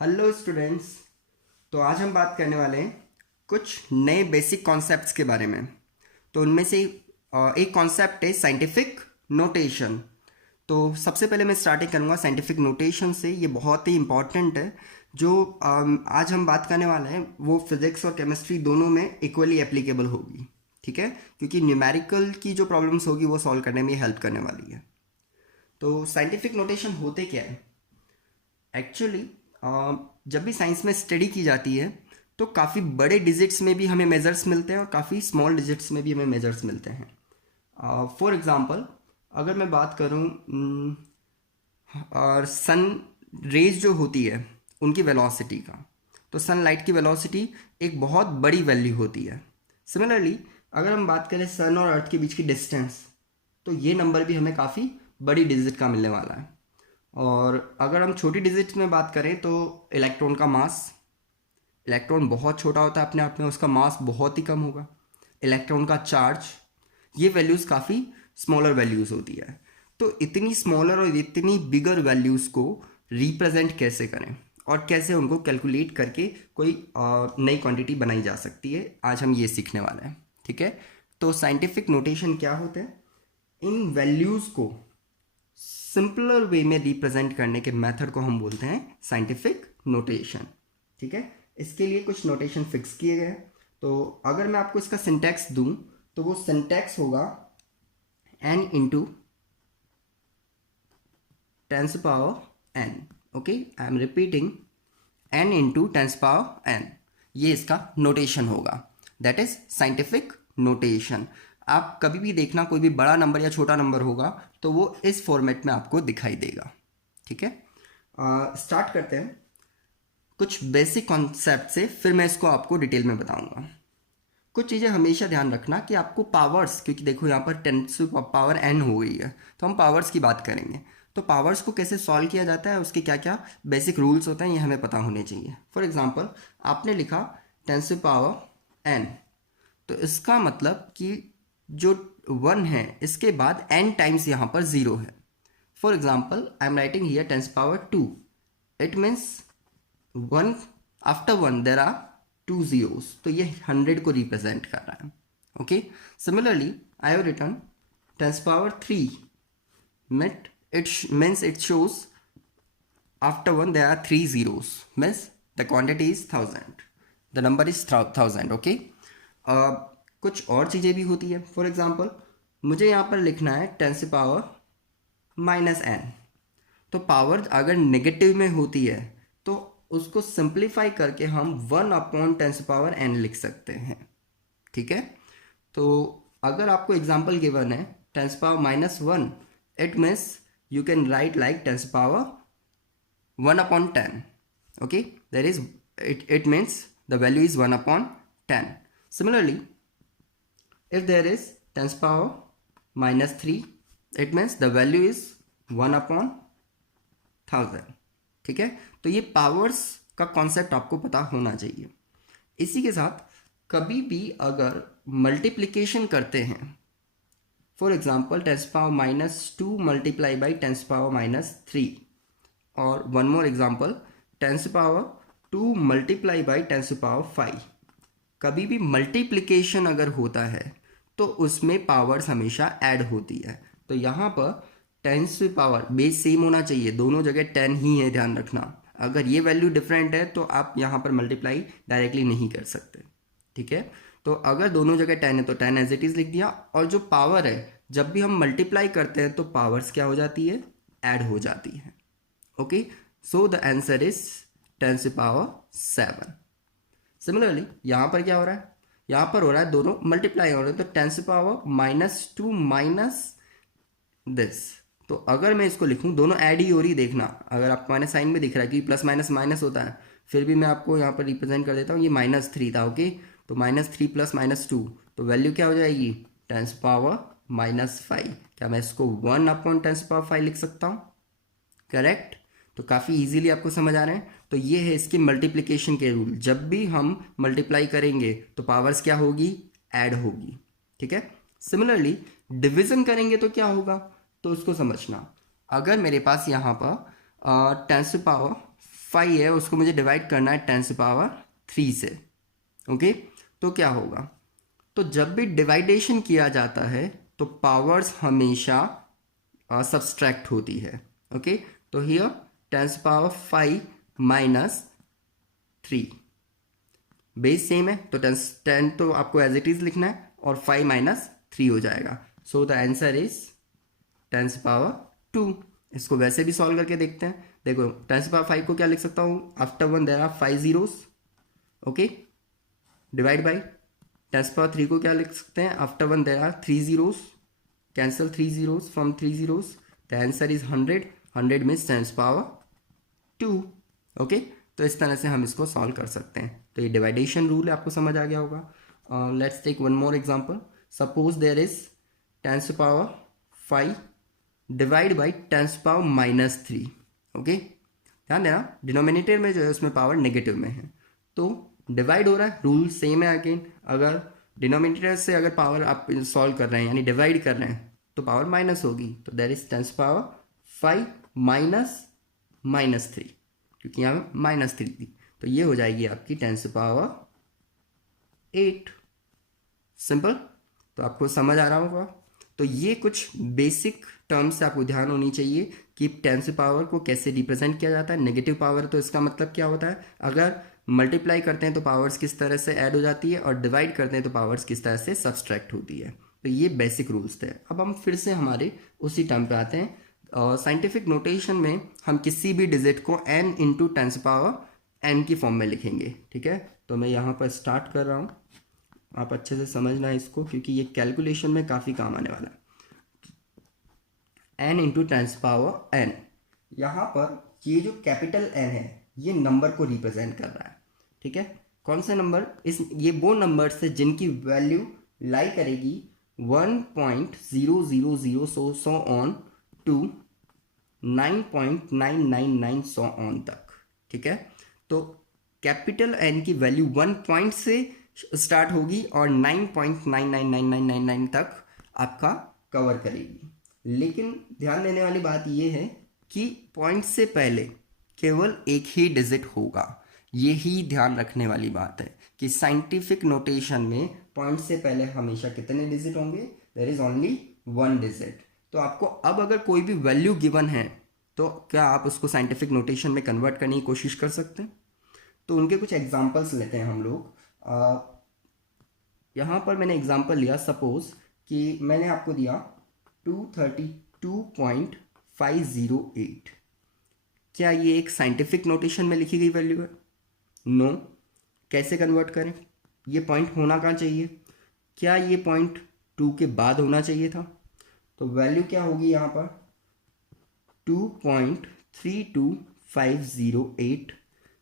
Hello students. तो आज हम बात करने वाले हैं कुछ नए बेसिक कॉन्सेप्ट्स के बारे में। तो उनमें से एक कॉन्सेप्ट है साइंटिफिक नोटेशन। तो सबसे पहले मैं स्टार्टिंग करूँगा साइंटिफिक नोटेशन से। ये बहुत ही इम्पॉर्टेंट है। जो आज हम बात करने वाले हैं वो फिज़िक्स और केमिस्ट्री दोनों में इक्वली एप्लीकेबल होगी। ठीक है, क्योंकि न्यूमेरिकल की जो प्रॉब्लम्स होगी वो सॉल्व करने में हेल्प करने वाली है। तो साइंटिफिक नोटेशन होते क्या है एक्चुअली? जब भी साइंस में स्टडी की जाती है तो काफ़ी बड़े डिजिट्स में भी हमें मेजर्स मिलते हैं और काफ़ी स्मॉल डिजिट्स में भी हमें मेजर्स मिलते हैं। फॉर एग्ज़ाम्पल, अगर मैं बात करूं और सन रेज जो होती है उनकी वेलोसिटी का, तो सनलाइट की वेलोसिटी एक बहुत बड़ी वैल्यू होती है। सिमिलरली अगर हम बात करें सन और अर्थ के बीच की डिस्टेंस, तो ये नंबर भी हमें काफ़ी बड़ी डिजिट का मिलने वाला है। और अगर हम छोटी डिजिट में बात करें तो इलेक्ट्रॉन का मास, इलेक्ट्रॉन बहुत छोटा होता है अपने आप में, उसका मास बहुत ही कम होगा। इलेक्ट्रॉन का चार्ज, ये वैल्यूज़ काफ़ी स्मॉलर वैल्यूज़ होती है। तो इतनी स्मॉलर और इतनी बिगर वैल्यूज़ को रिप्रेजेंट कैसे करें और कैसे उनको कैलकुलेट करके कोई नई क्वांटिटी बनाई जा सकती है, आज हम ये सीखने वाले हैं। ठीक है, तो साइंटिफिक नोटेशन क्या होते हैं? इन वैल्यूज़ को सिंपलर वे में रिप्रेजेंट करने के मेथड को हम बोलते हैं साइंटिफिक नोटेशन। ठीक है, इसके लिए कुछ नोटेशन फिक्स किए गए हैं। तो अगर मैं आपको इसका सिंटैक्स दूं तो वो सिंटैक्स होगा n into tens power n। Okay, I am repeating, n into tens power n, ये इसका नोटेशन होगा। That is scientific notation. आप कभी भी देखना कोई भी बड़ा नंबर या छोटा नंबर होगा तो वो इस फॉर्मेट में आपको दिखाई देगा। ठीक है, स्टार्ट करते हैं कुछ बेसिक कॉन्सेप्ट से, फिर मैं इसको आपको डिटेल में बताऊंगा। कुछ चीज़ें हमेशा ध्यान रखना कि आपको पावर्स, क्योंकि देखो यहाँ पर 10 पावर n हो गई है तो हम पावर्स की बात करेंगे। तो पावर्स को कैसे सॉल्व किया जाता है, उसके क्या क्या बेसिक रूल्स होते हैं, ये हमें पता होने चाहिए। फॉर एग्जांपल, आपने लिखा 10 n, तो इसका मतलब कि जो 1 है इसके बाद n टाइम्स यहाँ पर 0 है। For example, I am writing here 10 power 2, it means 1 after 1 there are 2 zeros, तो ये 100 को रिप्रेजेंट कर रहा है। Okay, similarly I have written 10 power 3, मिट it means it shows after 1 there are 3 zeros, means the quantity is 1000, the number is 1000। Okay, कुछ और चीज़ें भी होती है। फॉर एग्जांपल, मुझे यहाँ पर लिखना है 10 power-n, तो पावर अगर नेगेटिव में होती है तो उसको सिंप्लीफाई करके हम 1/10 power-n लिख सकते हैं। ठीक है, तो अगर आपको एग्जांपल गिवन है 10 power-1, it means you can write like 10 power 1/10। okay, there is it means the value is 1/10। similarly if there is 10 power-3, it means the value is 1/1000। ठीक है, तो ये पावर्स का कॉन्सेप्ट आपको पता होना चाहिए। इसी के साथ कभी भी अगर मल्टीप्लिकेशन करते हैं, for example 10 power-2 multiply by 10 power-3, और one more example 10 power-2 multiply by 10 power-5, कभी भी मल्टीप्लिकेशन अगर होता है तो उसमें पावर्स हमेशा ऐड होती है। तो यहाँ पर 10 बेस सेम होना चाहिए, दोनों जगह 10 ही है, ध्यान रखना। अगर ये वैल्यू डिफरेंट है तो आप यहाँ पर मल्टीप्लाई डायरेक्टली नहीं कर सकते। ठीक है, तो अगर दोनों जगह 10 है तो 10 एज इट इज़ लिख दिया। और जो पावर है, जब भी हम मल्टीप्लाई करते हैं तो पावर्स क्या हो जाती है, ऐड हो जाती है। Okay, so the answer is 10 power-7। Similarly यहाँ पर क्या हो रहा है, यहाँ पर हो रहा है दोनों मल्टीप्लाई हो रहे हैं, तो 10 power-2 माइनस दिस। तो अगर मैं इसको लिखूँ, दोनों ऐड ही हो रही, देखना अगर आपको माइनस साइन में दिख रहा है कि प्लस माइनस माइनस होता है, फिर भी मैं आपको यहाँ पर रिप्रेजेंट कर देता हूँ, ये -3 था। ओके, तो -3 + -2, तो वैल्यू क्या हो जाएगी 10 power-5। क्या मैं इसको 1/10 power 5 लिख सकता हूँ? करेक्ट। तो काफ़ी इजीली आपको समझ आ रहे हैं। तो ये है इसके मल्टीप्लिकेशन के रूल। जब भी हम मल्टीप्लाई करेंगे तो पावर्स क्या होगी, ऐड होगी। ठीक है, सिमिलरली डिवीजन करेंगे तो क्या होगा, तो उसको समझना। अगर मेरे पास यहाँ पर 10 5 है उसको मुझे डिवाइड करना है 10⁻³ से। ओके, तो क्या होगा, तो जब भी डिवाइडेशन किया जाता है तो पावर्स हमेशा सब्सट्रैक्ट होती है। ओके, तो हियर 10⁻5 - 3 बेस सेम है तो 10 तो आपको एज इट इज लिखना है और 5 - 3 हो जाएगा। So the answer is 10⁻2। इसको वैसे भी सॉल्व करके देखते हैं। देखो 10⁻5 को क्या लिख सकता हूँ, after 1 there are 5 zeros। Okay, divide by 10⁻3 को क्या लिख सकते हैं, after 1 there are 3 zeros, cancel 3 zeros from 3 zeros, the answer is 100। 100 means 10⁻2। Okay, तो इस तरह से हम इसको सॉल्व कर सकते हैं। तो ये डिवाइडेशन रूल है, आपको समझ आ गया होगा। Let's take one more example. Suppose there is 10⁻5 divide by 10⁻³ okay, ध्यान देना डिनोमिनेटर में जो है उसमें पावर नेगेटिव में है, तो डिवाइड हो रहा है, रूल सेम है अगेन। अगर डिनोमिनेटर से अगर पावर आप सॉल्व कर रहे हैं यानी डिवाइड कर रहे हैं तो पावर माइनस होगी, तो देयर इज 10⁻5 - -3 क्योंकि यहाँ -3 थी, तो ये हो जाएगी आपकी 10⁻8। सिंपल, तो आपको समझ आ रहा होगा। तो ये कुछ बेसिक टर्म्स से आपको ध्यान होनी चाहिए कि 10 पावर को कैसे रिप्रेजेंट किया जाता है। नेगेटिव पावर तो इसका मतलब क्या होता है, अगर मल्टीप्लाई करते हैं तो पावर्स किस तरह से ऐड हो जाती है और डिवाइड करते हैं तो पावर्स किस तरह से सब्सट्रैक्ट होती है। तो ये बेसिक रूल्स थे। अब हम फिर से हमारे उसी टर्म पे आते हैं। साइंटिफिक नोटेशन में हम किसी भी डिजिट को n × 10⁻n की फॉर्म में लिखेंगे। ठीक है, तो मैं यहाँ पर स्टार्ट कर रहा हूँ, आप अच्छे से समझना इसको क्योंकि ये कैलकुलेशन में काफ़ी काम आने वाला है। n × 10⁻n, यहाँ पर ये जो कैपिटल N है ये नंबर को रिप्रेजेंट कर रहा है। ठीक है, कौन से नंबर, इस ये वो नंबर से जिनकी वैल्यू लाई करेगी 1.000 so on to 9.999 so on तक। ठीक है, तो कैपिटल N की वैल्यू 1 पॉइंट से स्टार्ट होगी और 9.99999 तक आपका कवर करेगी। लेकिन ध्यान देने वाली बात यह है कि पॉइंट से पहले केवल एक ही डिजिट होगा। यही ध्यान रखने वाली बात है कि साइंटिफिक नोटेशन में पॉइंट से पहले हमेशा कितने डिजिट होंगे, देयर इज ओनली 1 डिजिट। तो आपको अब अगर कोई भी वैल्यू गिवन है तो क्या आप उसको साइंटिफिक नोटेशन में कन्वर्ट करने की कोशिश कर सकते हैं। तो उनके कुछ एग्जांपल्स लेते हैं हम लोग। यहाँ पर मैंने एग्जांपल लिया, सपोज कि मैंने आपको दिया 232.508। क्या ये एक साइंटिफिक नोटेशन में लिखी गई वैल्यू है? नो। कैसे कन्वर्ट करें, ये पॉइंट होना कहाँ चाहिए, क्या ये पॉइंट 2 के बाद होना चाहिए था, तो वैल्यू क्या होगी यहाँ पर 2.32508।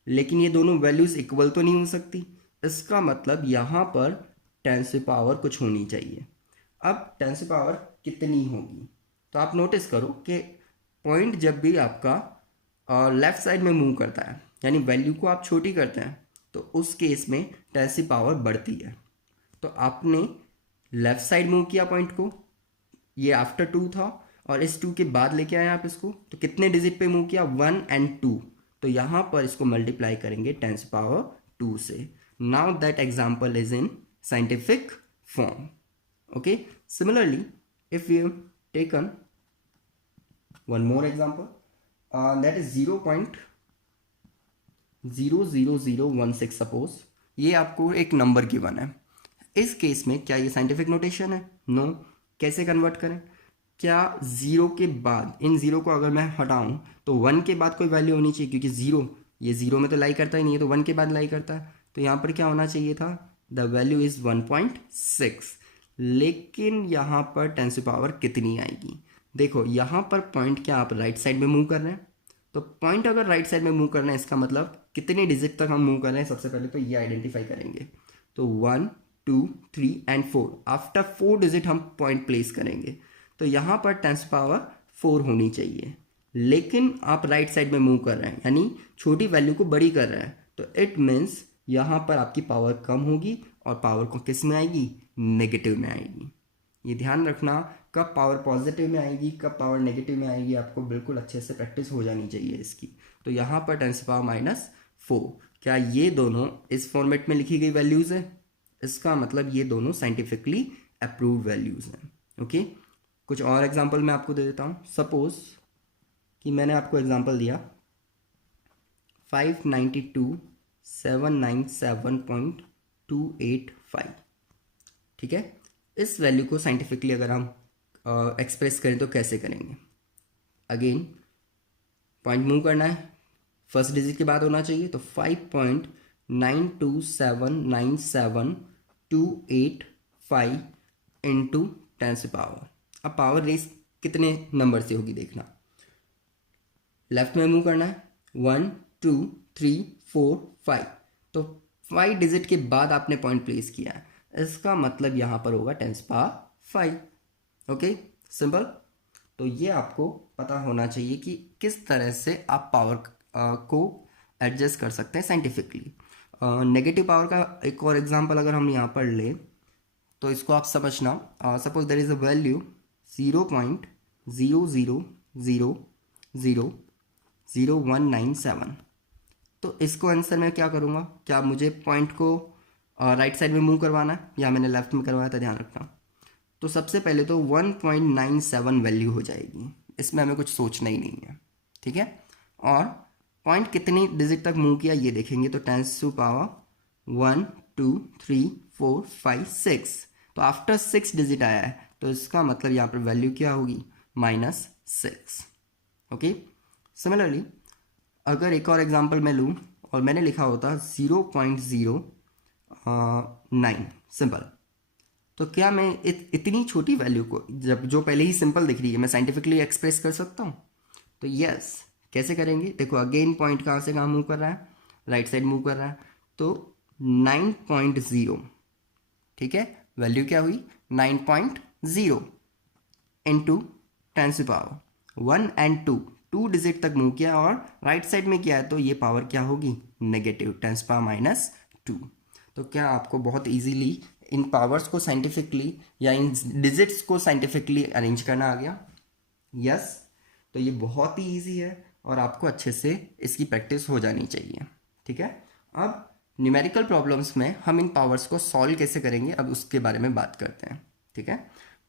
लेकिन ये दोनों वैल्यूज इक्वल तो नहीं हो सकती, इसका मतलब यहाँ पर 10 से पावर कुछ होनी चाहिए। अब 10 से पावर कितनी होगी, तो आप नोटिस करो कि पॉइंट जब भी आपका लेफ्ट साइड में मूव करता है यानी वैल्यू को आप छोटी करते हैं तो उस केस में 10 से पावर बढ़ती है। तो आपने लेफ्ट साइड मूव किया पॉइंट को, ये आफ्टर 2 था और इस 2 के बाद लेके आए आप इसको, तो कितने डिजिट पे मूव किया 1 और 2, तो यहाँ पर इसको मल्टीप्लाई करेंगे 10 से पावर 2 से। Now that example is in scientific form. Okay, similarly if we have taken one more example that is 0.00016 suppose ये आपको एक नंबर गिवन है। इस केस में क्या ये साइंटिफिक नोटेशन है? नो। कैसे कन्वर्ट करें, क्या जीरो के बाद, इन जीरो को अगर मैं हटाऊं तो 1 के बाद कोई वैल्यू होनी चाहिए क्योंकि जीरो ये जीरो में तो लाई करता ही नहीं है, तो 1 के बाद लाई करता है, तो यहाँ पर क्या होना चाहिए था, द वैल्यू इज 1.6। लेकिन यहाँ पर 10 से पावर कितनी आएगी, देखो यहाँ पर पॉइंट क्या आप राइट साइड में मूव कर रहे हैं, तो पॉइंट अगर राइट साइड में मूव कर रहे हैं इसका मतलब कितने डिजिट तक हम मूव कर रहे हैं, सबसे पहले तो ये आइडेंटिफाई करेंगे। तो 1 2 3 एंड 4, आफ्टर 4 डिजिट हम पॉइंट प्लेस करेंगे, तो यहाँ पर 10 से पावर 4 होनी चाहिए। लेकिन आप राइट साइड में मूव कर रहे हैं यानी छोटी वैल्यू को बड़ी कर रहे हैं, तो इट मीन्स यहाँ पर आपकी पावर कम होगी और पावर को किस में आएगी, नेगेटिव में आएगी। ये ध्यान रखना, कब पावर पॉजिटिव में आएगी कब पावर नेगेटिव में आएगी, आपको बिल्कुल अच्छे से प्रैक्टिस हो जानी चाहिए इसकी। तो यहाँ पर 10⁻⁴, क्या ये दोनों इस फॉर्मेट में लिखी गई वैल्यूज़ है? इसका मतलब ये दोनों साइंटिफिकली अप्रूव्ड वैल्यूज़ हैं। ओके, कुछ और एग्जांपल मैं आपको दे देता हूँ। सपोज कि मैंने आपको एग्जांपल दिया 592,797.285, ठीक है। इस वैल्यू को साइंटिफिकली अगर हम एक्सप्रेस करें तो कैसे करेंगे? अगेन पॉइंट मूव करना है, फर्स्ट डिजिट के बाद होना चाहिए, तो 5.92797.285 इंटू 10 पावर। अब पावर रेस कितने नंबर से होगी देखना, लेफ्ट में मूव करना है, 1 2 3 4 5, तो 5 डिजिट के बाद आपने पॉइंट प्लेस किया है, इसका मतलब यहाँ पर होगा 10⁵। Okay, simple. तो ये आपको पता होना चाहिए कि किस तरह से आप पावर को एडजस्ट कर सकते हैं साइंटिफिकली। नेगेटिव पावर का एक और एग्जांपल अगर हम यहाँ पर लें तो इसको आप समझना। Suppose there is a value 0.0000197, तो इसको आंसर में क्या करूँगा? क्या मुझे पॉइंट को राइट साइड में मूव करवाना है या मैंने लेफ्ट में करवाया था, ध्यान रखना। तो सबसे पहले तो 1.97 वैल्यू हो जाएगी, इसमें हमें कुछ सोचना ही नहीं है, ठीक है। और पॉइंट कितनी डिजिट तक मूव किया ये देखेंगे, तो 10⁻1 2 3 4 5 6, तो आफ्टर 6 डिजिट आया है, तो इसका मतलब यहाँ पर वैल्यू क्या होगी? -6। ओके, सिमिलरली अगर एक और एग्जांपल मैं लूँ और मैंने लिखा होता 0.09 सिंपल, तो क्या मैं इतनी छोटी वैल्यू को, जब जो पहले ही सिंपल दिख रही है, मैं साइंटिफिकली एक्सप्रेस कर सकता हूँ? तो यस, कैसे करेंगे? देखो अगेन पॉइंट कहाँ से कहाँ मूव कर रहा है? राइट साइड मूव कर रहा है, तो 9.0, ठीक है। वैल्यू क्या हुई? 9.0 इंटू 10⁻1 एंड 2 डिजिट तक मूव किया और राइट साइड में किया है, तो ये पावर क्या होगी? नेगेटिव 10⁻²। तो क्या आपको बहुत इजीली इन पावर्स को साइंटिफिकली या इन डिजिट्स को साइंटिफिकली अरेंज करना आ गया? यस। तो ये बहुत ही ईजी है और आपको अच्छे से इसकी प्रैक्टिस हो जानी चाहिए, ठीक है। अब न्यूमेरिकल प्रॉब्लम्स में हम इन पावर्स को सॉल्व कैसे करेंगे, अब उसके बारे में बात करते हैं, ठीक है।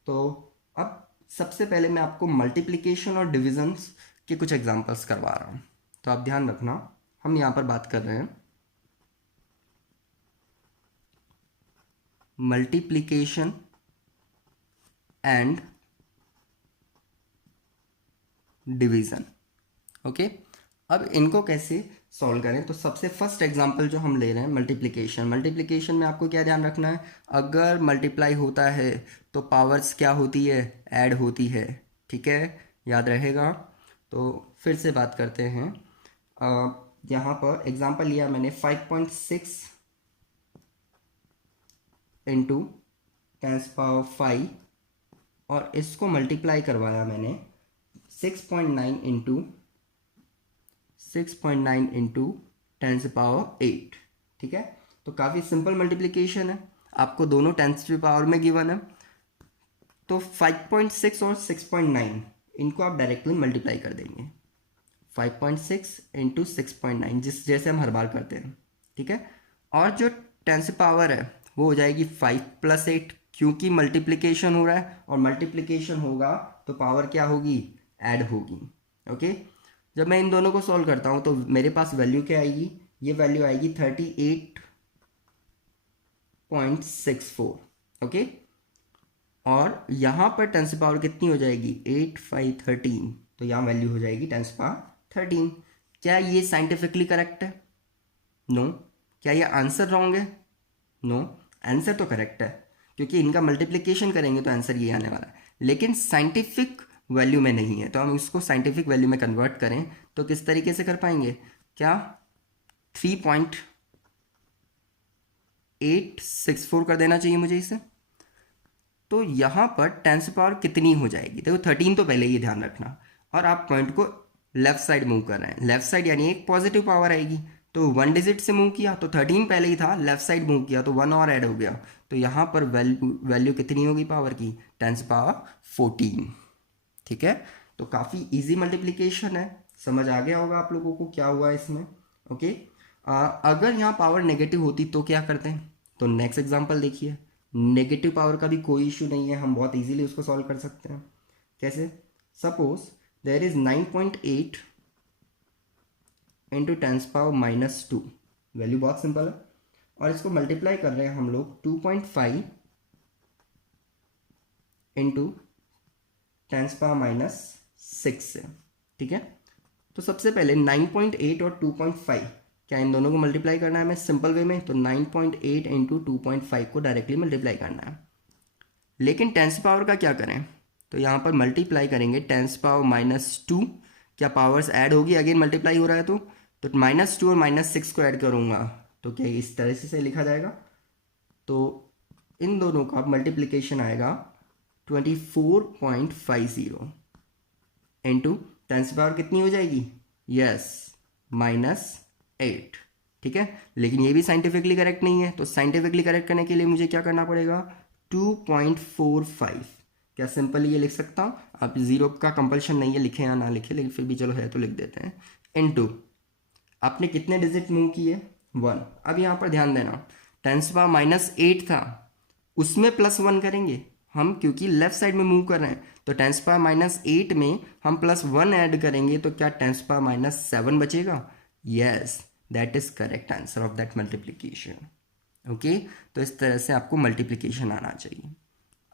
तो अब सबसे पहले मैं आपको मल्टीप्लिकेशन और डिविजन्स के कुछ एग्जांपल्स करवा रहा हूँ, तो आप ध्यान रखना। हम यहाँ पर बात कर रहे हैं मल्टीप्लिकेशन एंड डिवीज़न। ओके, अब इनको कैसे सॉल्व करें? तो सबसे फर्स्ट एग्जांपल जो हम ले रहे हैं मल्टीप्लिकेशन में आपको क्या ध्यान रखना है? अगर मल्टीप्लाई होता है तो पावर्स क्या होती है? ऐड होती है, ठीक है, याद रहेगा। तो फिर से बात करते हैं। यहाँ पर एग्जांपल लिया मैंने 5.6 इंटू 10⁵ और इसको मल्टीप्लाई करवाया मैंने 6.9 इंटू 10⁸, ठीक है। तो काफ़ी सिंपल मल्टीप्लिकेशन है, आपको दोनों 10⁻ में गिवन है, तो 5.6 और 6.9 इनको आप डायरेक्टली मल्टीप्लाई कर देंगे। 5.6 इंटू 6.9 जैसे हम हर बार करते हैं, ठीक है। और जो 10⁻ है वो हो जाएगी 5 + 8, क्योंकि मल्टीप्लिकेशन हो रहा है और मल्टीप्लिकेशन होगा तो पावर क्या होगी? ऐड होगी। ओके, जब मैं इन दोनों को सॉल्व करता हूँ तो मेरे पास वैल्यू क्या आएगी? ये वैल्यू आएगी 38.64। ओके, और यहाँ पर 10⁻ कितनी हो जाएगी? 8 5 13, तो यहाँ वैल्यू हो जाएगी 10⁻13। क्या ये साइंटिफिकली करेक्ट है? नो। क्या ये आंसर रॉन्ग है? नो, आंसर तो करेक्ट है, क्योंकि इनका मल्टीप्लिकेशन करेंगे तो आंसर ये आने वाला है, लेकिन साइंटिफिक वैल्यू में नहीं है। तो हम इसको साइंटिफिक वैल्यू में कन्वर्ट करें तो किस तरीके से कर पाएंगे? क्या 3.864 कर देना चाहिए मुझे इसे। तो यहाँ पर 10⁻ कितनी हो जाएगी? देखो 13 तो पहले ही ध्यान रखना, और आप पॉइंट को लेफ्ट साइड मूव कर रहे हैं, लेफ्ट साइड यानी एक पॉजिटिव पावर आएगी, तो 1 डिजिट से मूव किया तो 13 पहले ही था, लेफ्ट साइड मूव किया तो 1 और ऐड हो गया, तो यहाँ पर वैल्यू कितनी होगी पावर की, 10⁻14। ठीक है, तो काफ़ी इजी मल्टीप्लिकेशन है, समझ आ गया होगा आप लोगों को क्या हुआ इसमें। ओके, अगर यहाँ पावर नेगेटिव होती तो क्या करते हैं, तो नेक्स्ट एग्जांपल देखिए। नेगेटिव पावर का भी कोई इशू नहीं है, हम बहुत इजीली उसको सॉल्व कर सकते हैं। कैसे, suppose there is 9.8 into 10⁻², value बहुत सिंपल है, और इसको मल्टीप्लाई कर रहे हैं हम लोग 2.5 इंटू 10⁻6 से। ठीक है, तो सबसे पहले 9.8 और 2.5, क्या इन दोनों को मल्टीप्लाई करना है हमें सिंपल वे में, तो 9.8 इंटू 2.5 को डायरेक्टली मल्टीप्लाई करना है। लेकिन टेंस पावर का क्या करें, तो यहाँ पर मल्टीप्लाई करेंगे 10⁻², क्या पावर्स ऐड होगी, अगेन मल्टीप्लाई हो रहा है तो -2 और -6 को ऐड करूँगा तो क्या इस तरह से लिखा जाएगा, तो इन दोनों का मल्टीप्लिकेशन आएगा 24.50 इंटू 10 पावर कितनी हो जाएगी, यस -8। ठीक है, लेकिन ये भी साइंटिफिकली करेक्ट नहीं है, तो साइंटिफिकली करेक्ट करने के लिए मुझे क्या करना पड़ेगा, 2.45। क्या सिंपल ये लिख सकता हूँ, आप जीरो का कंपल्शन नहीं है, लिखे या ना लिखे, लेकिन फिर भी चलो है तो लिख देते हैं, इनटू आपने कितने डिजिट मूव किए, 1। अब यहाँ पर ध्यान देना, 10⁻8 था, उसमें +1 करेंगे हम, क्योंकि लेफ्ट साइड में मूव कर रहे हैं, तो 10⁻8 में हम +1 ऐड करेंगे तो क्या 10⁻7 बचेगा, yes that is correct answer of that multiplication. Okay, तो इस तरह से आपको मल्टीप्लिकेशन आना चाहिए।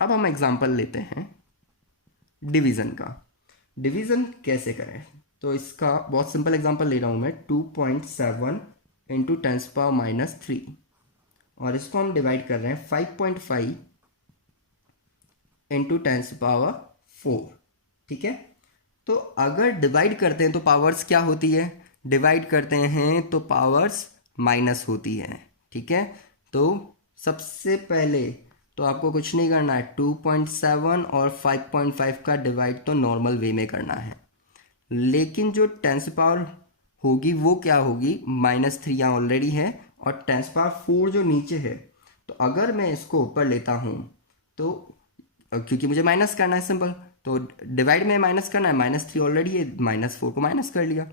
अब हम एग्जांपल लेते हैं डिवीज़न का। डिवीज़न कैसे करें, तो इसका बहुत सिंपल एग्जांपल ले रहा हूँ मैं, 2.7 इंटू 10⁻3, और इसको हम डिवाइड कर रहे हैं 5.5 इंटू 10⁻4। ठीक है, तो अगर डिवाइड करते हैं तो पावर्स क्या होती है, डिवाइड करते हैं तो पावर्स माइनस होती है। ठीक है, तो सबसे पहले तो आपको कुछ नहीं करना है, 2.7 और 5.5 का डिवाइड तो नॉर्मल वे में करना है, लेकिन जो 10 पावर होगी वो क्या होगी, -3 यहाँ ऑलरेडी है, और 10⁻4 जो नीचे है, तो अगर मैं इसको ऊपर लेता हूँ तो क्योंकि मुझे माइनस करना है सिंपल, तो डिवाइड में माइनस करना है, -3 ऑलरेडी है, -4 को माइनस कर लिया,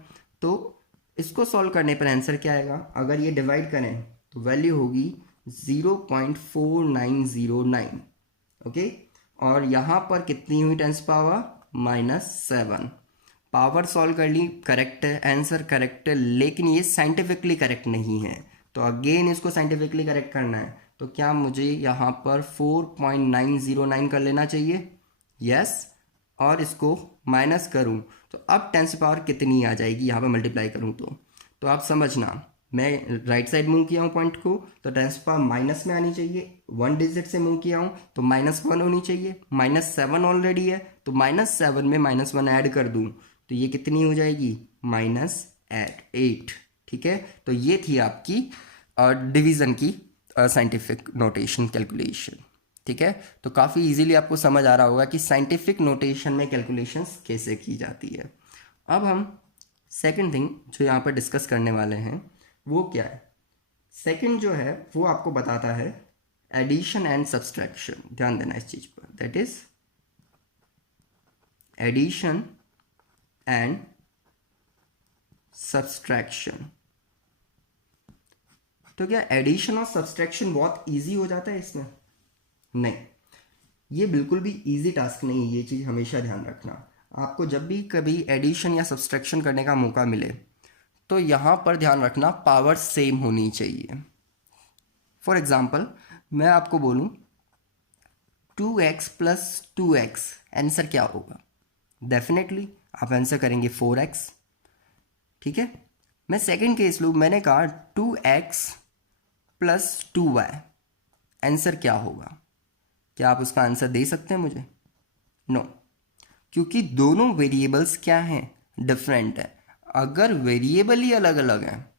तो इसको सॉल्व करने पर आंसर क्या आएगा, अगर ये डिवाइड करें तो वैल्यू होगी 0.4909। ओके, और यहाँ पर कितनी हुई 10 पावर -7, पावर सॉल्व कर ली, करेक्ट है, आंसर करेक्ट है, लेकिन ये साइंटिफिकली करेक्ट नहीं है, तो अगेन इसको साइंटिफिकली करेक्ट करना है, तो क्या मुझे यहाँ पर 4.909 कर लेना चाहिए, यस, और इसको माइनस करूँ तो अब 10 पावर कितनी आ जाएगी, यहाँ पर मल्टीप्लाई करूँ तो आप समझना, मैं राइट साइड मूव किया हूँ पॉइंट को, तो 10 पावर माइनस में आनी चाहिए, 1 डिजिट से मूव किया हूँ तो -1 होनी चाहिए, -7 ऑलरेडी है, तो -7 में -1 ऐड कर दूँ तो ये कितनी हो जाएगी, -8। ठीक है, तो ये थी आपकी डिवीज़न की साइंटिफिक नोटेशन कैलकुलेशन। ठीक है, तो काफ़ी इजीली आपको समझ आ रहा होगा कि साइंटिफिक नोटेशन में कैलकुलेशंस कैसे की जाती है। अब हम सेकंड थिंग जो यहाँ पर डिस्कस करने वाले हैं वो क्या है, सेकंड जो है वो आपको बताता है एडिशन एंड सब्सट्रैक्शन। ध्यान देना इस चीज़ पर, that is addition and subtraction. तो क्या एडिशन और सब्सट्रैक्शन बहुत इजी हो जाता है इसमें, नहीं, ये बिल्कुल भी इजी टास्क नहीं है, ये चीज़ हमेशा ध्यान रखना। आपको जब भी कभी एडिशन या सब्सट्रैक्शन करने का मौका मिले तो यहाँ पर ध्यान रखना पावर सेम होनी चाहिए। फॉर एग्जाम्पल मैं आपको बोलूँ 2x + 2x, आंसर क्या होगा, डेफिनेटली आप आंसर करेंगे 4x। ठीक है, मैं सेकंड केस लूँ, मैंने कहा 2x + 2y, आंसर क्या होगा, क्या आप उसका आंसर दे सकते हैं मुझे, नो, क्योंकि दोनों वेरिएबल्स क्या हैं, डिफरेंट है। अगर वेरिएबल ही अलग अलग हैं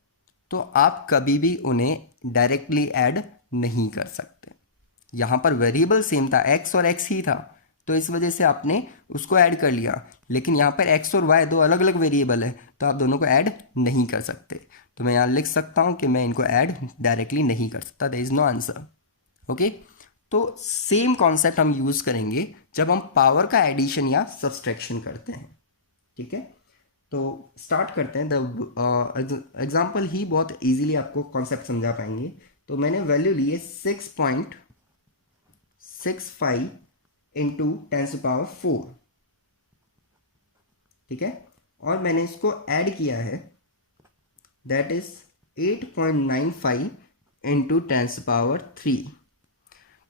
तो आप कभी भी उन्हें डायरेक्टली ऐड नहीं कर सकते। यहाँ पर वेरिएबल सेम था, x और x ही था, तो इस वजह से आपने उसको ऐड कर लिया, लेकिन यहाँ पर x और y दो अलग अलग वेरिएबल है, तो आप दोनों को ऐड नहीं कर सकते। तो मैं यहाँ लिख सकता हूँ कि मैं इनको ऐड डायरेक्टली नहीं कर सकता, there is no answer. Okay, तो सेम कॉन्सेप्ट हम यूज़ करेंगे जब हम पावर का एडिशन या सब्सट्रैक्शन करते हैं। ठीक है, तो स्टार्ट करते हैं। द एग्जाम्पल ही बहुत इजीली आपको कॉन्सेप्ट समझा पाएंगे। तो मैंने वैल्यू ली है 6.65 इंटू 10⁴, ठीक है, और मैंने इसको ऐड किया है, दैट इज 8.95 इंटू 10⁻3।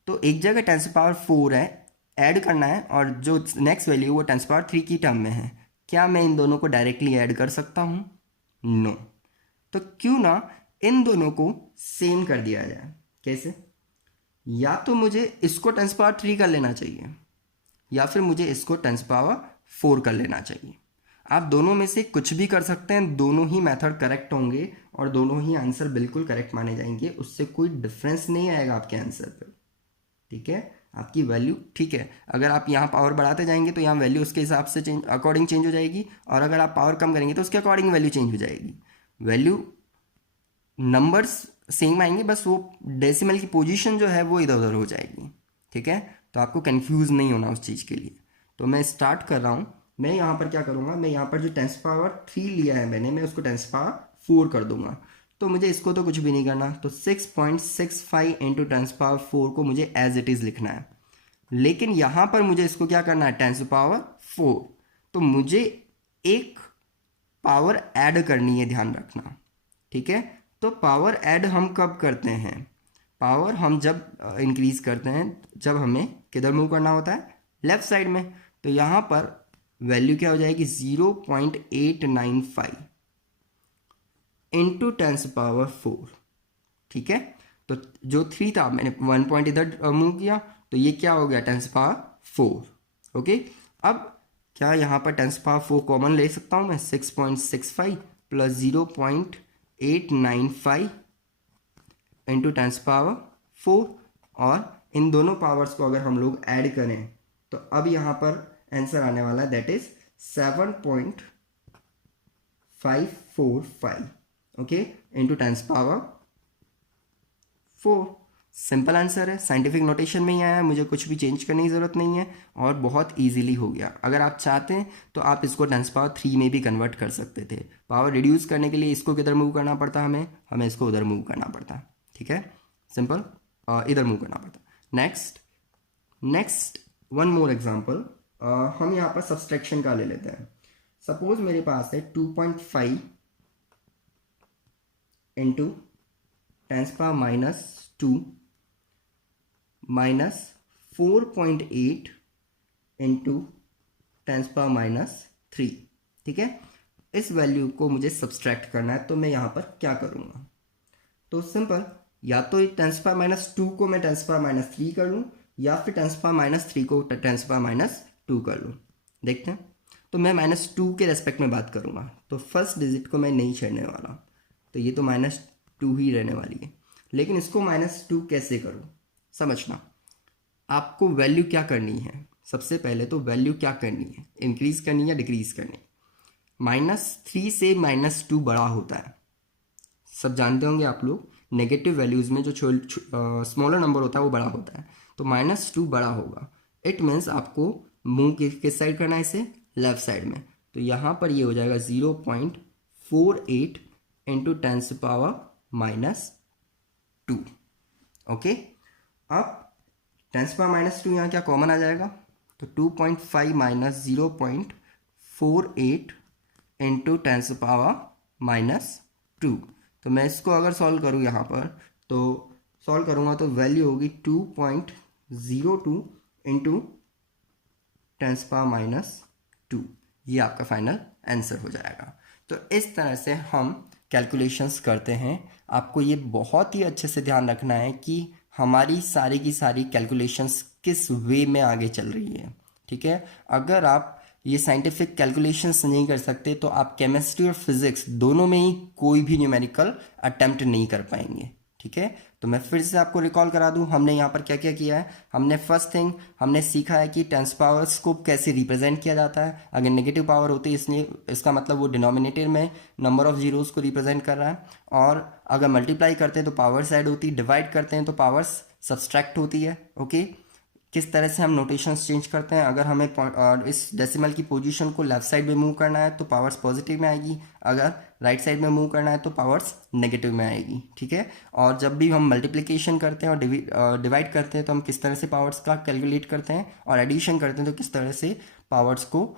तो एक जगह 10⁴ है, ऐड करना है, और जो नेक्स्ट वैल्यू वो 10⁻3 की टर्म में है। क्या मैं इन दोनों को डायरेक्टली ऐड कर सकता हूँ? नो। तो क्यों ना इन दोनों को सेम कर दिया जाए। कैसे? या तो मुझे इसको 10⁻3 कर लेना चाहिए, या फिर मुझे इसको 10⁻4 कर लेना चाहिए। आप दोनों में से कुछ भी कर सकते हैं, दोनों ही मेथड करेक्ट होंगे और दोनों ही आंसर बिल्कुल करेक्ट माने जाएंगे। उससे कोई डिफरेंस नहीं आएगा आपके आंसर पर। ठीक है, आपकी वैल्यू ठीक है। अगर आप यहाँ पावर बढ़ाते जाएंगे तो यहाँ वैल्यू उसके हिसाब से अकॉर्डिंग चेंज हो जाएगी, और अगर आप पावर कम करेंगे तो उसके अकॉर्डिंग वैल्यू चेंज हो जाएगी। वैल्यू नंबर्स सेम आएंगे, बस वो डेसिमल की पोजीशन जो है वो इधर उधर हो जाएगी। ठीक है, तो आपको कंफ्यूज नहीं होना उस चीज़ के लिए। तो मैं स्टार्ट कर रहा हूँ। मैं यहाँ पर क्या करूँगा, मैं यहाँ पर जो 10⁻3 लिया है मैंने, मैं उसको 10⁻4 कर दूंगा। तो मुझे इसको तो कुछ भी नहीं करना, तो 6.65 इंटू 10⁻4 को मुझे एज इट इज़ लिखना है। लेकिन यहाँ पर मुझे इसको क्या करना है, 10⁻4। तो मुझे एक पावर ऐड करनी है, ध्यान रखना। ठीक है, तो पावर ऐड हम कब करते हैं? पावर हम जब इंक्रीज करते हैं, जब हमें किधर मूव करना होता है, लेफ्ट साइड में। तो यहाँ पर वैल्यू क्या हो जाएगी, 0.895 इंटू 10⁻4। ठीक है, तो जो 3 था मैंने 1 पॉइंट इधर मूव किया, तो ये क्या हो गया, 10⁻4। ओके, अब क्या यहाँ पर 10⁻4 कॉमन ले सकता हूँ मैं? 6.65 प्लस 0.895 इंटू 10⁻4, और इन दोनों पावर्स को अगर हम लोग ऐड करें तो अब यहाँ पर आंसर आने वाला है, that is 7.545, okay, into 10⁻4। Simple answer है, साइंटिफिक नोटेशन में ही आया है, मुझे कुछ भी चेंज करने की ज़रूरत नहीं है, और बहुत इजीली हो गया। अगर आप चाहते हैं तो आप इसको 10⁻3 में भी कन्वर्ट कर सकते थे। पावर रिड्यूस करने के लिए इसको किधर मूव करना पड़ता, हमें इसको उधर मूव करना पड़ता। ठीक है, सिंपल, इधर मूव करना पड़ता। नेक्स्ट वन मोर एग्जाम्पल, हम यहाँ पर सब्सट्रैक्शन का ले लेते हैं। सपोज मेरे पास है 2.5 इंटू 10⁻² माइनस 4.8 इंटू 10⁻3। ठीक है, इस वैल्यू को मुझे सब्सट्रैक्ट करना है, तो मैं यहाँ पर क्या करूँगा? तो सिंपल, या तो 10⁻² को मैं 10⁻3 कर लूँ, या फिर 10⁻3 को 10⁻2 कर लूँ। देखते हैं। तो मैं -2 के रेस्पेक्ट में बात करूँगा, तो फर्स्ट डिजिट को मैं नहीं छेड़ने वाला, तो ये तो -2 ही रहने वाली है। लेकिन इसको -2 कैसे करूँ, समझना। आपको वैल्यू क्या करनी है, सबसे पहले तो वैल्यू क्या करनी है, इंक्रीज करनी या डिक्रीज करनी। -3 से -2 बड़ा होता है, सब जानते होंगे आप लोग। नेगेटिव वैल्यूज़ में जो स्मॉलर नंबर होता है वो बड़ा होता है, तो -2 बड़ा होगा। इट मीन्स आपको मूव किस साइड करना है, इसे लेफ्ट साइड में। तो यहाँ पर ये हो जाएगा 0.48 इंटू 10⁻²। ओके, अब 10⁻² यहाँ क्या कॉमन आ जाएगा, तो 2.5 माइनस 0.48 इंटू 10⁻²। तो मैं इसको अगर सॉल्व करूँ यहाँ पर, तो सॉल्व करूँगा तो वैल्यू होगी 2.02 इंटू 10⁻²। ये आपका फाइनल आंसर हो जाएगा। तो इस तरह से हम कैलकुलेशंस करते हैं। आपको ये बहुत ही अच्छे से ध्यान रखना है कि हमारी सारी की सारी कैलकुलेशंस किस वे में आगे चल रही है। ठीक है, अगर आप ये साइंटिफिक कैलकुलेशंस नहीं कर सकते तो आप केमिस्ट्री और फिजिक्स दोनों में ही कोई भी न्यूमेरिकल अटेम्प्ट नहीं कर पाएंगे। ठीक है। तो मैं फिर से आपको रिकॉल करा दूं, हमने यहाँ पर क्या क्या किया है। हमने फर्स्ट थिंग हमने सीखा है कि टेंस पावर्स को कैसे रिप्रेजेंट किया जाता है। अगर नेगेटिव पावर होती है इसलिए इसका मतलब वो डिनोमिनेटर में नंबर ऑफ जीरोस को रिप्रेजेंट कर रहा है, और अगर मल्टीप्लाई करते हैं तो पावर्स ऐड होती है, डिवाइड करते हैं तो पावर्स सब्सट्रैक्ट होती है। ओके, किस तरह से हम नोटेशंस चेंज करते हैं। अगर हमें इस डेसिमल की पोजीशन को लेफ्ट साइड में मूव करना है तो पावर्स पॉजिटिव में आएगी, अगर राइट साइड में मूव करना है तो पावर्स नेगेटिव में आएगी। ठीक है। और जब भी हम मल्टीप्लिकेशन करते हैं और डिवाइड करते हैं तो हम किस तरह से पावर्स का कैलकुलेट करते हैं, और एडिशन करते हैं तो किस तरह से पावर्स को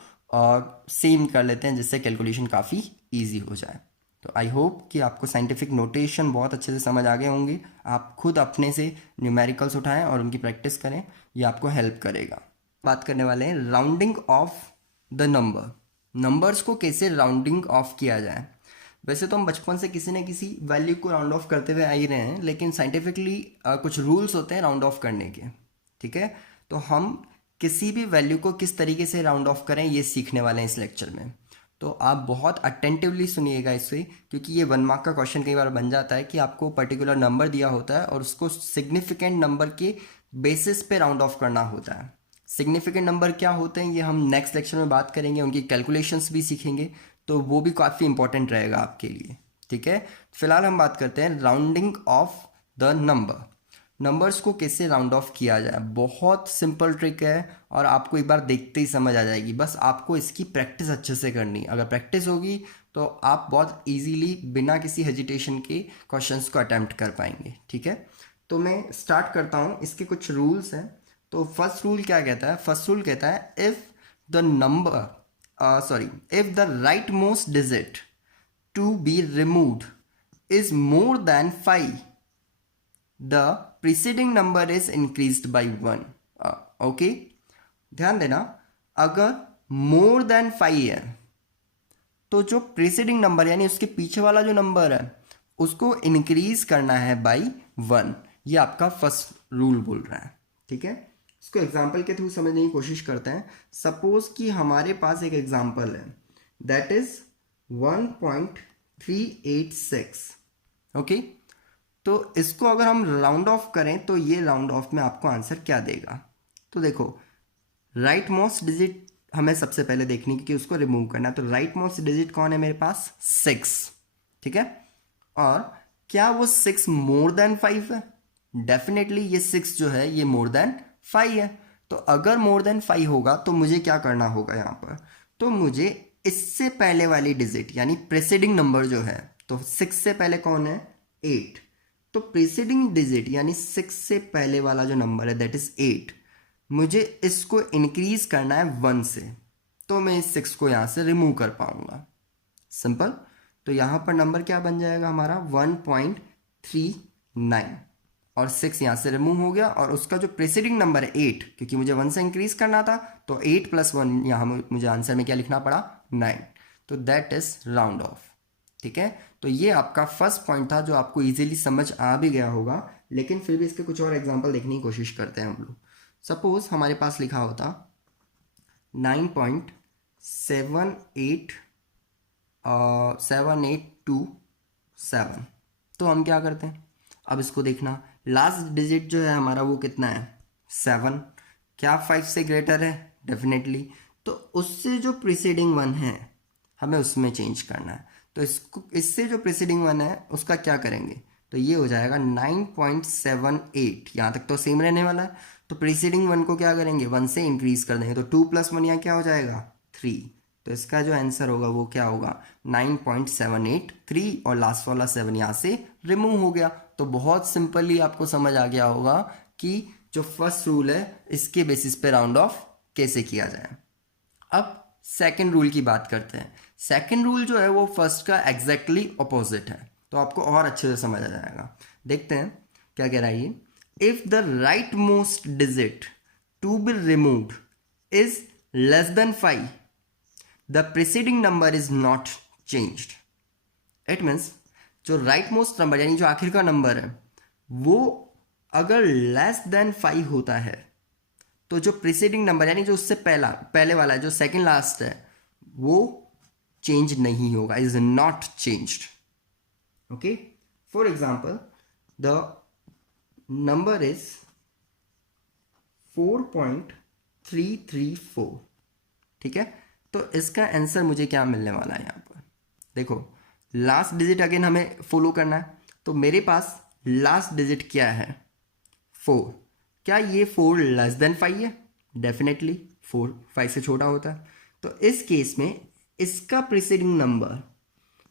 सेम कर लेते हैं, जिससे कैलकुलेशन काफ़ी ईजी हो जाए। तो आई होप कि आपको साइंटिफिक नोटेशन बहुत अच्छे से समझ आ गए होंगे। आप खुद अपने से न्यूमेरिकल्स उठाएं और उनकी प्रैक्टिस करें, ये आपको हेल्प करेगा। बात करने वाले हैं rounding off the number. Numbers को कैसे राउंडिंग ऑफ किया जाए। वैसे तो हम बचपन से किसी न किसी वैल्यू को राउंड ऑफ करते हुए आ ही रहे हैं, लेकिन साइंटिफिकली कुछ रूल्स होते हैं राउंड ऑफ करने के। ठीक है। तो हम किसी भी वैल्यू को किस तरीके से राउंड ऑफ करें ये सीखने वाले हैं इस लेक्चर में। तो आप बहुत अटेंटिवली सुनिएगा इससे, क्योंकि ये 1 मार्क का क्वेश्चन कई बार बन जाता है कि आपको पर्टिकुलर नंबर दिया होता है और उसको सिग्निफिकेंट नंबर के बेसिस पे राउंड ऑफ करना होता है। सिग्निफिकेंट नंबर क्या होते हैं ये हम नेक्स्ट लेक्चर में बात करेंगे, उनकी कैलकुलेशंस भी सीखेंगे, तो वो भी काफ़ी इंपॉर्टेंट रहेगा आपके लिए। ठीक है। फिलहाल हम बात करते हैं rounding off the number. Numbers को कैसे राउंड ऑफ किया जाए। बहुत सिंपल ट्रिक है और आपको एक बार देखते ही समझ आ जाएगी। बस आपको इसकी प्रैक्टिस अच्छे से करनी। अगर प्रैक्टिस होगी तो आप बहुत इजीली बिना किसी हेजिटेशन के क्वेश्चंस को अटेम्प्ट कर पाएंगे। ठीक है। तो मैं स्टार्ट करता हूँ। इसके कुछ रूल्स हैं। तो फर्स्ट रूल क्या कहता है। फर्स्ट रूल कहता है if the right most digit to be removed is more than 5, the preceding number is increased by 1। Okay, ध्यान देना, अगर मोर देन 5 है तो जो प्रीसीडिंग नंबर यानी उसके पीछे वाला जो नंबर है उसको इंक्रीज करना है बाय 1। ये आपका फर्स्ट रूल बोल रहा है। ठीक है। इसको एग्जाम्पल के थ्रू समझने की कोशिश करते हैं। सपोज कि हमारे पास एक एग्जाम्पल है दैट इज 1.386। ओके, तो इसको अगर हम राउंड ऑफ करें तो ये राउंड ऑफ में आपको आंसर क्या देगा। तो देखो, राइट मोस्ट डिजिट हमें सबसे पहले देखनी कि उसको रिमूव करना है। तो राइट मोस्ट डिजिट कौन है मेरे पास, 6। ठीक है। और क्या वो 6 मोर देन 5 है। डेफिनेटली ये 6 जो है ये मोर देन 5 है। तो अगर मोर देन 5 होगा तो मुझे क्या करना होगा यहाँ पर। तो मुझे इससे पहले वाली डिजिट यानी प्रीसीडिंग नंबर जो है, तो 6 से पहले कौन है, 8। तो प्रीसीडिंग डिजिट यानी 6 से पहले वाला जो नंबर है दैट इज 8, मुझे इसको इंक्रीज करना है 1 से। तो मैं इस 6 को यहाँ से रिमूव कर पाऊंगा। सिंपल। तो यहाँ पर नंबर क्या बन जाएगा हमारा 1.39, और 6 यहाँ से रिमूव हो गया, और उसका जो प्रीसीडिंग नंबर है 8, क्योंकि मुझे 1 से इंक्रीज करना था तो 8 + 1 यहाँ मुझे आंसर में क्या लिखना पड़ा, 9। तो दैट इज राउंड ऑफ। ठीक है। तो ये आपका फर्स्ट पॉइंट था जो आपको इजीली समझ आ भी गया होगा, लेकिन फिर भी इसके कुछ और एग्जांपल देखने की कोशिश करते हैं हम लोग। सपोज हमारे पास लिखा होता 9.7827। तो हम क्या करते हैं, अब इसको देखना, लास्ट डिजिट जो है हमारा वो कितना है, 7। क्या 5 से ग्रेटर है, डेफिनेटली। तो उससे जो प्रीसीडिंग 1 है हमें उसमें चेंज करना है। तो इससे जो प्रीसीडिंग 1 है उसका क्या करेंगे, तो ये हो जाएगा 9.78। यहाँ तक तो सेम रहने वाला है। तो प्रीसीडिंग 1 को क्या करेंगे, 1 से इंक्रीज कर देंगे। तो 2 + 1 यहाँ क्या हो जाएगा, 3। तो इसका जो आंसर होगा वो क्या होगा, 9.783, और लास्ट वाला 7 यहाँ से रिमूव हो गया। तो बहुत सिंपली आपको समझ आ गया होगा कि जो फर्स्ट रूल है इसके बेसिस पे राउंड ऑफ कैसे किया जाए। अब सेकेंड रूल की बात करते हैं। सेकेंड रूल जो है वो फर्स्ट का एग्जैक्टली ऑपोजिट है, तो आपको और अच्छे से समझ आ जाएगा। देखते हैं क्या कह रहा है ये। If the right most digit to be removed is less than 5, the preceding number is not changed. It means जो राइट मोस्ट नंबर यानी जो आखिर का नंबर है वो अगर लेस देन 5 होता है तो जो प्रीसीडिंग नंबर यानी जो उससे पहले वाला जो सेकंड लास्ट है वो चेंज नहीं होगा, is not changed. Okay, for example the number is 4.334। ठीक है, तो इसका आंसर मुझे क्या मिलने वाला है यहाँ पर? देखो, लास्ट डिजिट अगेन हमें फॉलो करना है, तो मेरे पास लास्ट डिजिट क्या है? 4। क्या ये 4 लेस देन 5 है? डेफिनेटली 4 5 से छोटा होता है। तो इस केस में इसका प्रीसीडिंग नंबर,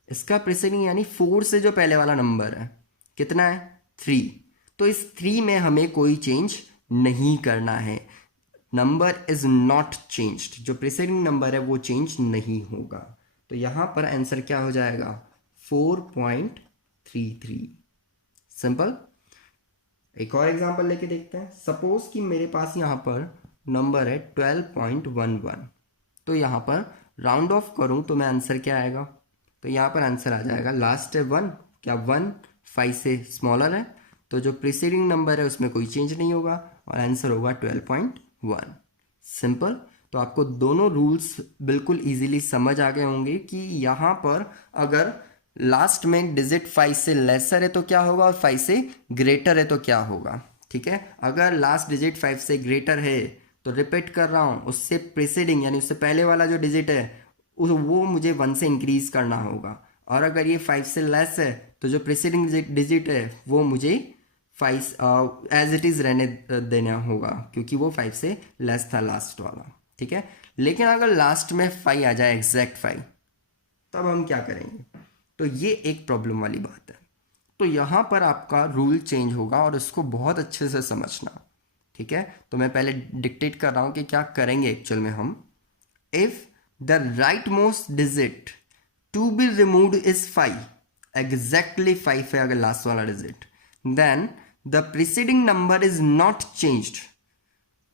इसका प्रीसीडिंग यानी 4 से जो पहले वाला नंबर है कितना है? 3। तो इस 3 में हमें कोई चेंज नहीं करना है। नंबर इज नॉट चेंज्ड, जो प्रीसीडिंग नंबर है वो चेंज नहीं होगा। तो यहाँ पर आंसर क्या हो जाएगा? 4.33। सिंपल। एक और एग्जांपल लेके देखते हैं। सपोज कि मेरे पास यहाँ पर नंबर है 12.11, तो यहाँ पर राउंड ऑफ करूँ तो मैं आंसर क्या आएगा? तो यहाँ पर आंसर आ जाएगा, लास्ट है 1, क्या 1 5 से स्मॉलर है, तो जो प्रीसीडिंग नंबर है उसमें कोई चेंज नहीं होगा और आंसर होगा 12.1। सिंपल। तो आपको दोनों रूल्स बिल्कुल इजीली समझ आ गए होंगे कि यहाँ पर अगर लास्ट में डिजिट 5 से लेसर है तो क्या होगा और 5 से ग्रेटर है तो क्या होगा। ठीक है, अगर लास्ट डिजिट 5 से ग्रेटर है तो रिपीट कर रहा हूँ, उससे प्रीसीडिंग यानी उससे पहले वाला जो डिजिट है वो मुझे 1 से इंक्रीज करना होगा। और अगर ये 5 से लेस है तो जो प्रीसीडिंग डिजिट है वो मुझे 5 एज इट इज़ रहने देना होगा, क्योंकि वो 5 से लेस था लास्ट वाला। ठीक है, लेकिन अगर लास्ट में 5 आ जाए, एग्जैक्ट 5, तब हम क्या करेंगे? तो ये एक प्रॉब्लम वाली बात है। तो यहाँ पर आपका रूल चेंज होगा और इसको बहुत अच्छे से समझना। ठीक है, तो मैं पहले डिक्टेट कर रहा हूँ कि क्या करेंगे एक्चुअल में हम। If the right most digit to be removed is 5, exactly 5 है अगर लास्ट वाला digit, then the preceding number is not changed.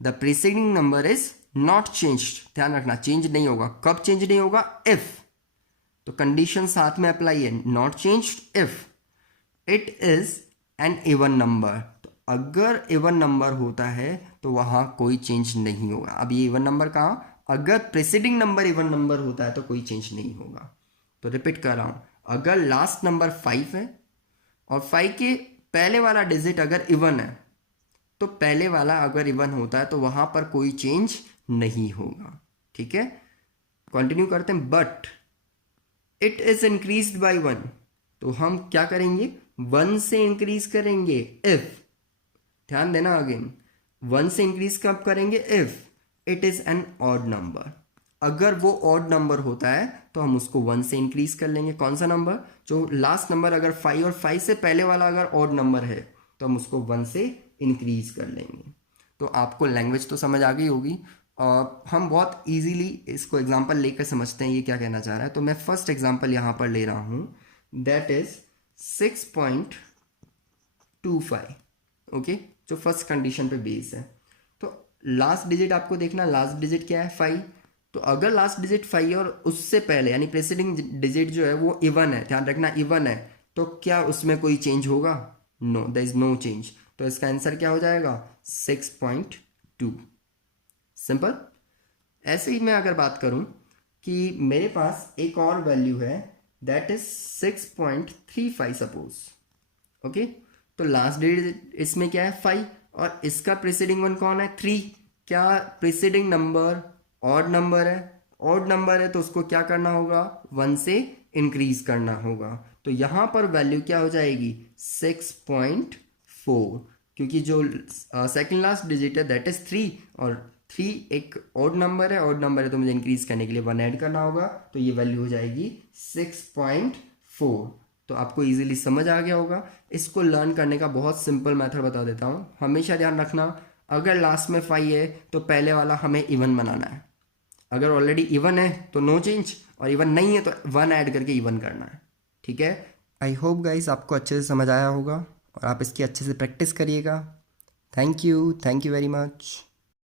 The preceding number is not changed, ध्यान रखना, चेंज नहीं होगा। कब चेंज नहीं होगा? इफ, तो कंडीशन साथ में अप्लाई है, not changed if it is an even number. तो अगर इवन नंबर होता है तो वहां कोई चेंज नहीं होगा। अब ये इवन नंबर कहाँ? अगर प्रीसीडिंग नंबर इवन नंबर होता है तो कोई चेंज नहीं होगा। तो रिपीट कर रहा हूं, अगर लास्ट नंबर 5 है और 5 के पहले वाला डिजिट अगर इवन है, तो पहले वाला अगर इवन होता है तो वहां पर कोई चेंज नहीं होगा। ठीक है, कंटिन्यू करते हैं। But it is increased by 1, तो हम क्या करेंगे? 1 से इंक्रीज करेंगे इफ, ध्यान देना अगेन, 1 से इंक्रीज कब करेंगे? If it is an odd number. अगर वो ऑड नंबर होता है तो हम उसको 1 से इंक्रीज कर लेंगे। कौन सा नंबर? जो लास्ट नंबर अगर 5 और 5 से पहले वाला अगर ऑड नंबर है तो हम उसको 1 से इंक्रीज कर लेंगे। तो आपको लैंग्वेज तो समझ आ गई होगी। हम बहुत इजीली इसको एग्जांपल लेकर समझते हैं ये क्या कहना चाह रहा है। तो मैं फर्स्ट एग्जांपल यहाँ पर ले रहा हूँ, दैट इज 6.25। ओके, जो फर्स्ट कंडीशन पे बेस है। तो लास्ट डिजिट आपको देखना, लास्ट डिजिट क्या है? 5। तो अगर लास्ट डिजिट 5 और उससे पहले यानी प्रीसीडिंग डिजिट जो है वो इवन है, ध्यान रखना इवन है, तो क्या उसमें कोई चेंज होगा? No, there is no change. तो इसका आंसर क्या हो जाएगा? 6.2। सिंपल। ऐसे ही मैं अगर बात करूं कि मेरे पास एक और वैल्यू है, दैट इज 6.35 सपोज। ओके, तो लास्ट डिजिट इसमें क्या है? 5 और इसका प्रीसीडिंग वन कौन है? 3। क्या प्रीसीडिंग नंबर ऑड नंबर है? ऑड नंबर है तो उसको क्या करना होगा? 1 से इंक्रीज करना होगा। तो यहां पर वैल्यू क्या हो जाएगी? 6.4, क्योंकि जो सेकंड लास्ट डिजिट है दैट इज 3 और 3 एक ऑड नंबर है, ऑड नंबर है तो मुझे इंक्रीज करने के लिए 1 ऐड करना होगा, तो ये वैल्यू हो जाएगी 6.4। तो आपको इजीली समझ आ गया होगा। इसको लर्न करने का बहुत सिंपल मेथड बता देता हूँ। हमेशा ध्यान रखना, अगर लास्ट में 5 है तो पहले वाला हमें इवन बनाना है। अगर ऑलरेडी इवन है तो नो चेंज, और इवन नहीं है तो 1 ऐड करके इवन करना है। ठीक है, आई होप गाइस आपको अच्छे से समझ आया होगा और आप इसकी अच्छे से प्रैक्टिस करिएगा। Thank you very much.